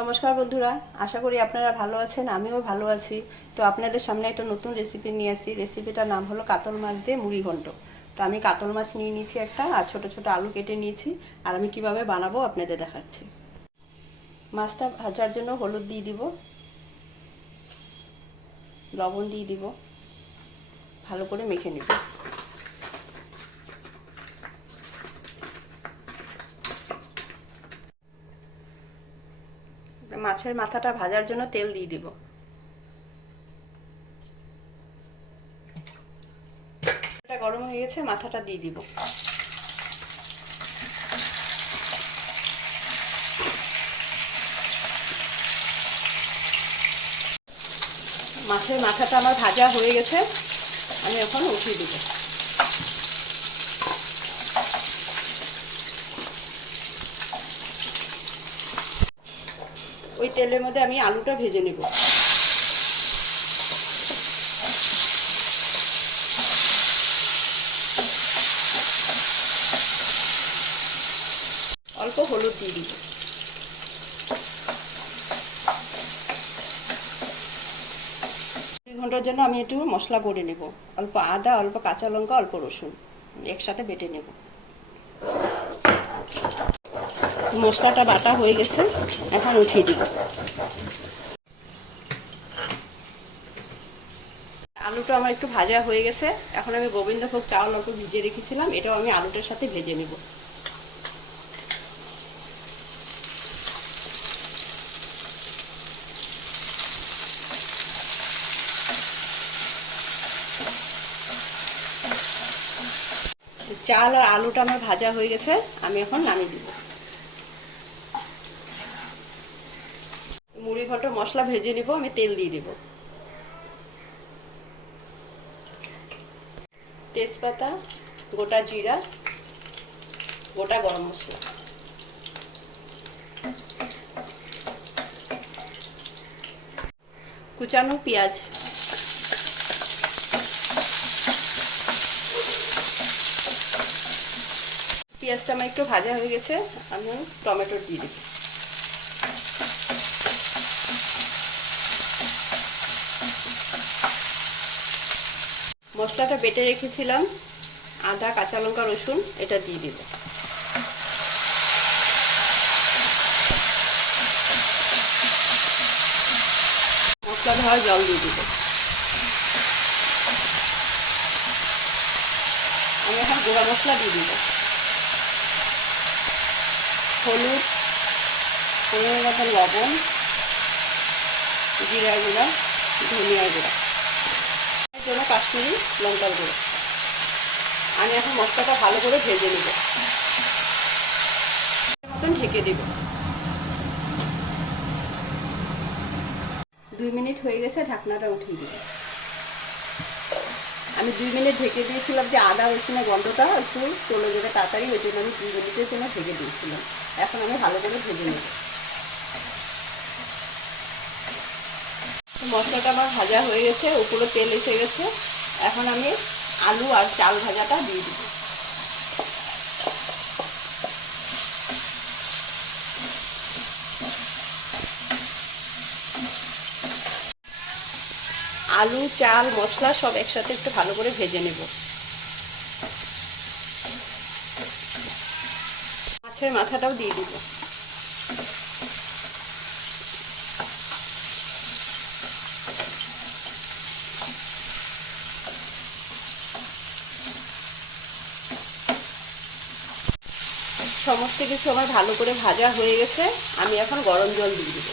নমস্কার বন্ধুরা, আশা করি আপনারা ভালো আছেন। আমিও ভালো আছি। তো আপনাদের সামনে একটা নতুন রেসিপি নিয়ে আসি। রেসিপিটার নাম হলো কাতল মাছ দিয়ে মুড়ি ঘন্ট। তো আমি কাতল মাছ নিয়ে নিয়েছি একটা, আর ছোট ছোট আলু কেটে নিয়েছি। আর আমি কিভাবে বানাবো আপনাদের দেখাচ্ছি। মাছটা ভাজার জন্য হলুদ দিয়ে দিব, লবণ দিয়ে দিব, ভালো করে মেখে নিব। মাছের মাথাটা ভাজার জন্য তেল দিয়ে দিব। এটা গরম হয়ে গেছে, মাথাটা দিয়ে দিব। মাছের মাথাটা আমার ভাজা হয়ে গেছে, আমি এখন উঠিয়ে দিব। ওই তেলের মধ্যে আমি আলুটা ভেজে নেব। অল্প হলুদ দিয়ে দিব। ঘন্টার জন্য আমি একটু মশলা করে নেব। অল্প আদা, অল্প কাঁচা লঙ্কা, অল্প রসুন একসাথে বেটে নেব। মশলাটা বাটা হয়ে গেছে, এখন উঠিয়ে দিব। আলুটা আমার একটু ভাজা হয়ে গেছে, এখন আমি গোবিন্দভোগ চাউল অল্প ভিজিয়ে রেখেছিলাম, এটাও আমি আলুটার সাথে ভেজে নেব। চাল আর আলুটা আমার ভাজা হয়ে গেছে, আমি এখন নামিয়ে দিব। মুড়ি ঘন্ট মশলা ভেজে নিব, আমি তেল দিয়ে দিব। তেজপাতা, গোটা জিরা, গোটা গরম মশলা, কুচানো পেঁয়াজ, পেঁয়াজটা আমার একটু ভাজা হয়ে গেছে, আমি টমেটো দিয়ে দিব। মশলাটা বেটে রেখেছিলাম, আদা, কাঁচা লঙ্কা, রসুন, এটা দিয়ে দিব। মশলা ধোয়া জল দিয়ে দিব। আমি এখন গুঁড়া মশলা দিয়ে দিব। হলুদ, পরিমাণ মতো লবণ, জিরা গুঁড়া, ধনিয়া গুঁড়া, এর জন্য কাশ্মীরি লঙ্কার গুঁড়ো। আমি এখন মশলাটা ভালো করে ভেজে নেব। মতন ঢেকে দেব। 2 মিনিট হয়ে গেছে, ঢাকনাটা উঠিয়ে দেব। আমি 2 মিনিট ঢেকে দিয়েছিলাম যে আদা রসুনের গন্ধটা একটু চলে যাবে তাড়াতাড়ি, ওই জন্য আমি 2 মিনিটের জন্য ঢেকে দিয়েছিলাম। এখন আমি ভালো করে ভেজে নেব। মশলাটা আমার ভাজা হয়ে গেছে, উপরে তেল এসে গেছে। এখন আমি আলু আর চাল ভাজাটা দিয়ে দিব। আলু, চাল, মশলা সব একসাথে একটু ভালো করে ভেজে নেব। মাছের মাথাটাও দিয়ে দিব। সমস্ত কিছু আমার ভালো করে ভাজা হয়ে গেছে, আমি এখন গরম জল দিয়ে দিব।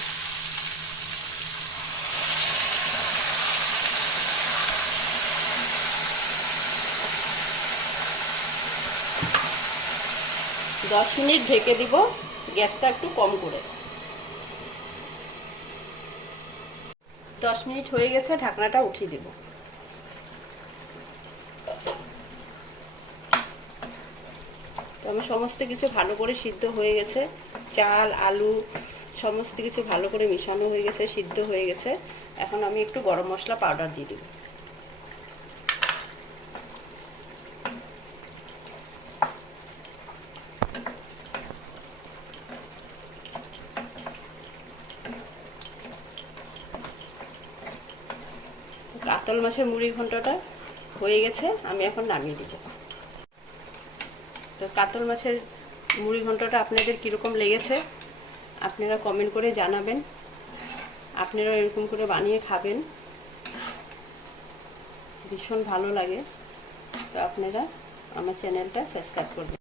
দশ মিনিট ঢেকে দিব, গ্যাসটা একটু কম করে। 10 মিনিট হয়ে গেছে, ঢাকনাটা উঠিয়ে দেব। তো আমার সমস্ত কিছু ভালো করে সিদ্ধ হয়ে গেছে, চাল, আলু সমস্ত কিছু ভালো করে মিশানো হয়ে গেছে, সিদ্ধ হয়ে গেছে। এখন আমি একটু গরম মশলা পাউডার দিয়ে দিব। কাতল মাছের মুড়ি ঘন্টটা হয়ে গেছে, আমি এখন নামিয়ে দিব। তো কাতল মাছের মুড়ি ঘন্টটা আপনাদের কীরকম লেগেছে আপনারা কমেন্ট করে জানাবেন। আপনারা এরকম করে বানিয়ে খাবেন, ভীষণ ভালো লাগে। তো আপনারা আমার চ্যানেলটা সাবস্ক্রাইব করবেন।